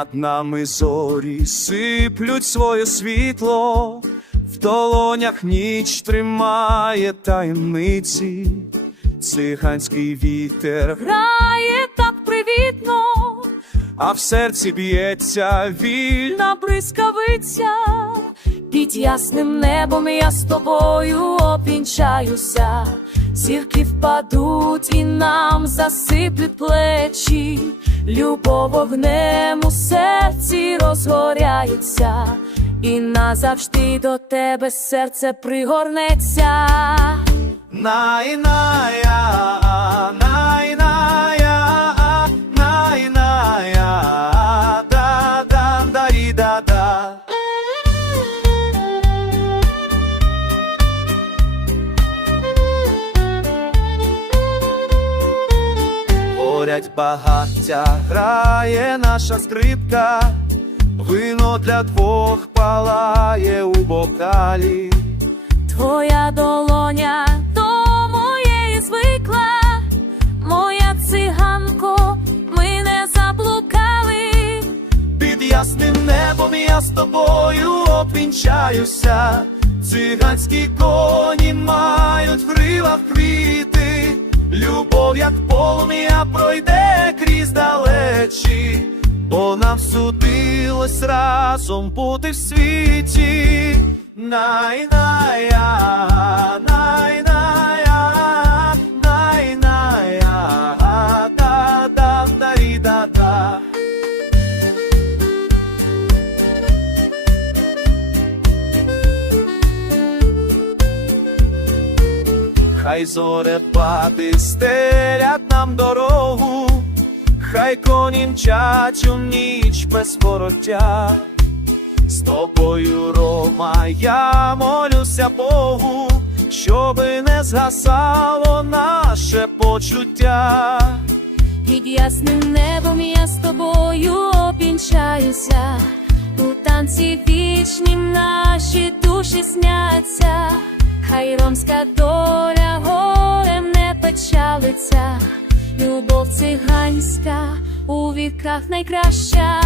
над нами зорі сиплють своє світло, в долонях ніч тримає таємниці, циганський вітер грає так привітно а в серці б'ється вільна блискавиця під ясним небом я з тобою опінчаюся, зірки впадуть і нам засиплють плечі, любов вогнем у серці розгоряється, і назавжди до тебе серце пригорнеться. На і горять багаття, грає наша скрипка, вино для двох палає у бокалі. Твоя долоня до моєї звикла, моя циганко, ми не заблукали. Під ясним небом я з тобою обвінчаюся, циганські коні мають. втечі, бо нам судилось разом бути в світі. най най най най най най да да да і да да Хай зоре пати стелять нам дорогу хай коні мчать у ніч без вороття. З тобою, Рома, я молюся Богу, щоби не згасало наше почуття. Під ясним небом я з тобою опінчаюся, у танці вічнім наші душі сняться, хай ромська доля горем не печалиться любов циганська у віках найкраща.